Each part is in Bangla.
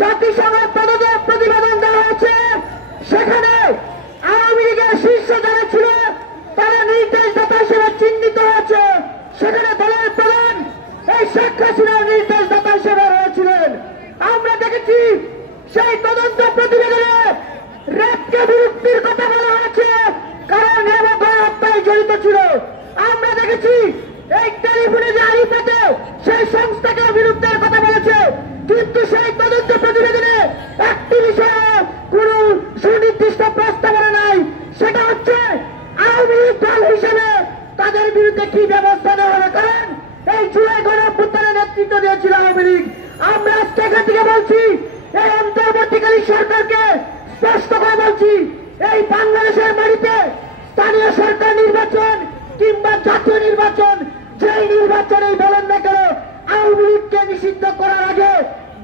জাতিসংঘের প্রতিবেদন দেওয়া হয়েছে, সেখানে আওয়ামী লীগের শীর্ষ যারা ছিল তারা নির্দেশদাতা হিসেবে চিহ্নিত হয়েছে। সেখানে দলের প্রধান এই শেখ হাসিনার নির্দেশদাতা হিসেবে রয়েছিলেন। আমরা দেখেছি সেই তদন্ত প্রতিবেদনে র্যাবকে বিরক্তির কথা বলা হয়েছে, কারণ এরা গণহত্যায় জড়িত ছিল। আমরা দেখেছি এই টেলিফোনে যে আরিফাতে সেই সংস্থাকে বিরুদ্ধের কথা বলেছে, কিন্তু সেই তদন্ত প্রতিবেদনে একটি বিষয়ে কোন সুনির্দিষ্ট প্রস্তাবনা নাই, সেটা হচ্ছে আওয়ামী লীগ দল হিসেবে তাদের বিরুদ্ধে কি ব্যবস্থা নেওয়া হবে। কারণ এই জুলাই গণঅভ্যুত্থানের নেতৃত্ব দিয়েছিল আওয়ামী লীগ। আমরা আজকে এখান থেকে বলছি, এই অন্তর্বর্তীকালীন সরকারকে স্পষ্ট করে বলছি, এই বাংলাদেশের মাটিতে স্থানীয় সরকার নির্বাচন কিংবা জাতীয় নির্বাচন, যেই নির্বাচনেই বলেন না কেন, আওয়ামী লীগকে নিষিদ্ধ করার আগে,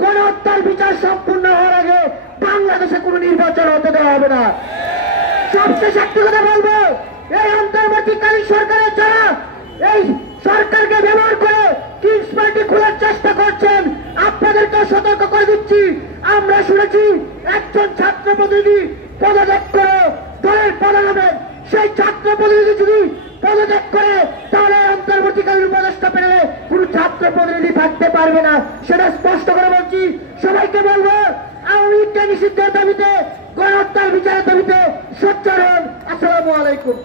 গণহত্যার বিচার সম্পূর্ণ হওয়ার আগে বাংলাদেশে কোন নির্বাচন হতে দেওয়া হবে না। সবশেষ একটি কথা বলবো, এই অন্তর্বর্তীকালীন সরকারের যারা এই সরকারকে ব্যবহার করে কিংস পার্টি খোলার চেষ্টা করছেন, আপনাদেরকে সতর্ক করে দিচ্ছি। আমরা শুনেছি একজন ছাত্র প্রতিনিধি পদত্যাগ করে দলের প্রধান হবেন। সেই ছাত্র প্রতিনিধি যদি পদত্যাগ করে, তাহলে অন্তর্বর্তীকালীন উপদেষ্টা পেলে কোন ছাত্র প্রতিনিধি থাকতে পারবে না, সেটা স্পষ্ট করে বলছি। সবাইকে বলবো, আওয়ামী লীগকে নিষিদ্ধের দাবিতে, গণহত্যার বিচারের দাবিতে সোচ্চার হন। আসসালামু আলাইকুম।